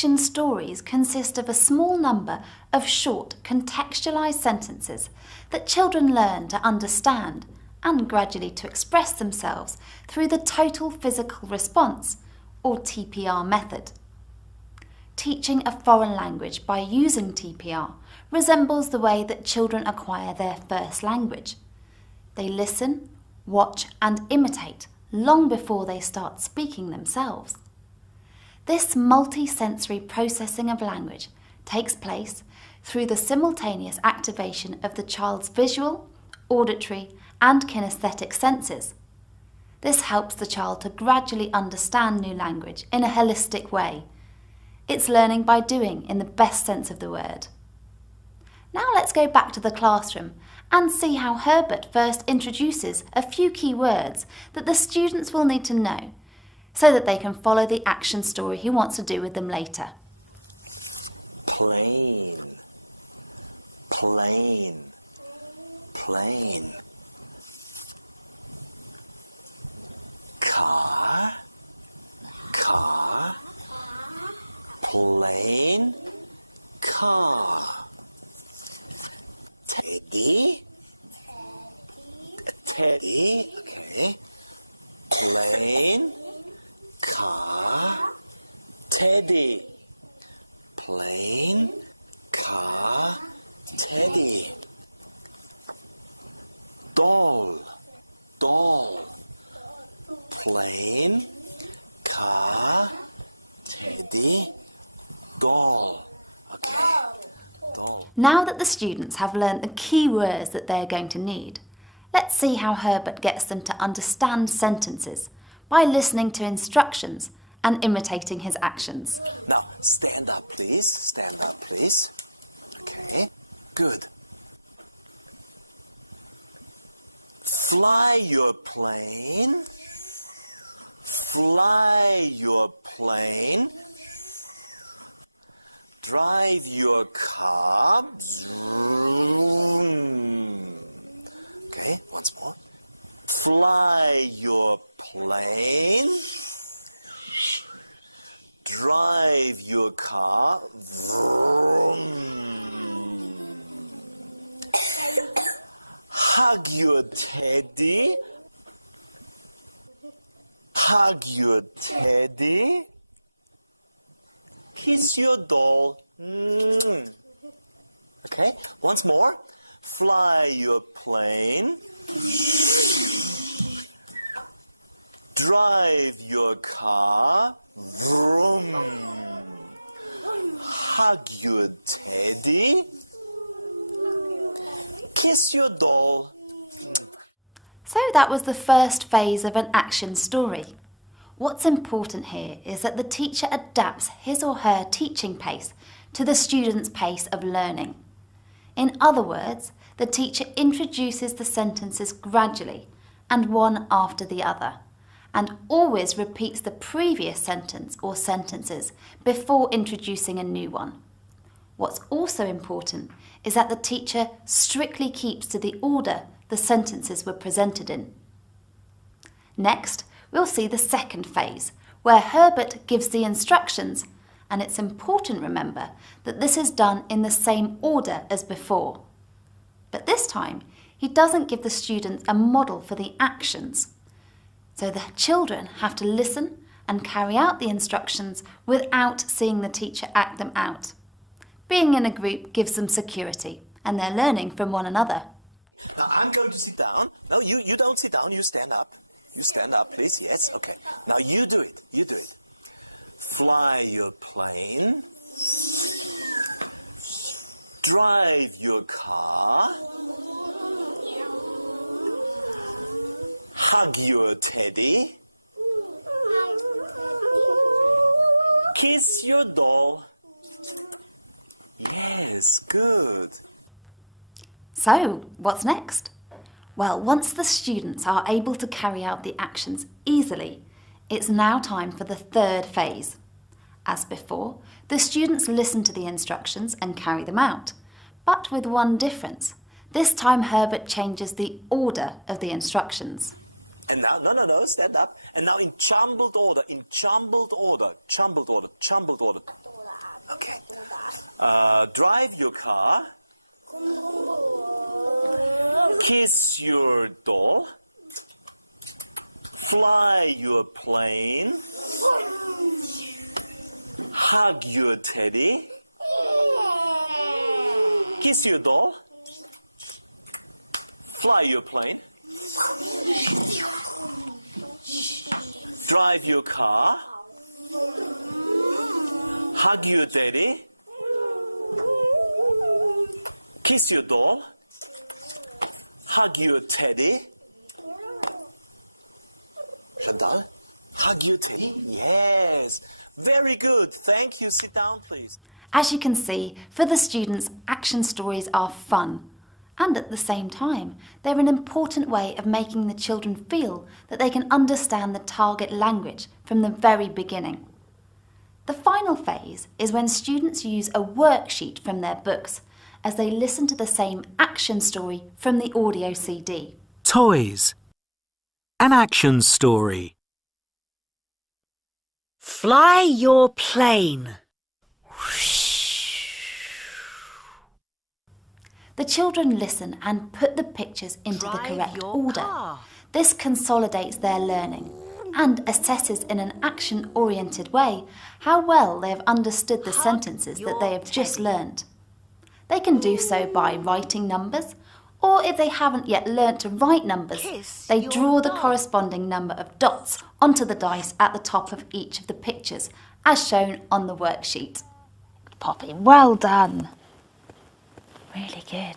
action stories consist of a small number of short, contextualised sentences that children learn to understand and gradually to express themselves through the total physical response, or TPR method. Teaching a foreign language by using TPR resembles the way that children acquire their first language. They listen, watch and imitate long before they start speaking themselves. This multi-sensory processing of language takes place through the simultaneous activation of the child's visual, auditory and kinesthetic senses. This helps the child to gradually understand new language in a holistic way. It's learning by doing in the best sense of the word. Now let's go back to the classroom and see how Herbert first introduces a few key words that the students will need to know so that they can follow the action story he wants to do with them later. Plane, plane, plane. Car, car, plane, car. Teddy, teddy, okay. Plane, car, teddy. Plane, car, teddy. Doll, doll. Plane, car, teddy, doll. Okay, doll. Now that the students have learned the key words that they are going to need, let's see how Herbert gets them to understand sentences by listening to instructions and imitating his actions. Now, stand up, please. Stand up, please. Okay, good. Fly your plane. Fly your plane. Drive your car. Zoom. Okay, once more. Fly your plane. Drive your car. Vroom. Hug your teddy. Hug your teddy. Kiss your doll. Okay, once more. Fly your plane. Drive your car. Vroom. Hug your teddy. Kiss your doll. So that was the first phase of an action story. What's important here is that the teacher adapts his or her teaching pace to the student's pace of learning. In other words, the teacher introduces the sentences gradually and one after the other, and always repeats the previous sentence or sentences before introducing a new one. What's also important is that the teacher strictly keeps to the order the sentences were presented in. Next, we'll see the second phase, where Herbert gives the instructions, and it's important, remember, that this is done in the same order as before. But this time, he doesn't give the students a model for the actions. So the children have to listen and carry out the instructions without seeing the teacher act them out. Being in a group gives them security, and they're learning from one another. Now I'm going to sit down. No, you don't sit down, you stand up. You stand up, please, yes, okay. Now you do it, you do it. Fly your plane. Drive your car. Hug your teddy. Kiss your doll. Yes, good. So, what's next? Well, once the students are able to carry out the actions easily, it's now time for the third phase. As before, the students listen to the instructions and carry them out, but with one difference. This time Herbert changes the order of the instructions. And now, no, stand up. And now in jumbled order, jumbled order. Okay. Drive your car. Kiss your doll. Fly your plane. Hug your teddy. Kiss your doll. Fly your plane. Drive your car. Hug your daddy. Kiss your doll. Hug your teddy. Chantal, hug your teddy? Yes. Very good. Thank you. Sit down, please. As you can see, for the students, action stories are fun. And at the same time, they're an important way of making the children feel that they can understand the target language from the very beginning. The final phase is when students use a worksheet from their books as they listen to the same action story from the audio CD. Toys. An action story. Fly your plane. The children listen and put the pictures into the correct order. This consolidates their learning and assesses in an action-oriented way how well they have understood the sentences that they have just learned. They can do so by writing numbers, or if they haven't yet learnt to write numbers, they draw the corresponding number of dots onto the dice at the top of each of the pictures, as shown on the worksheet. Poppy, well done. Really good.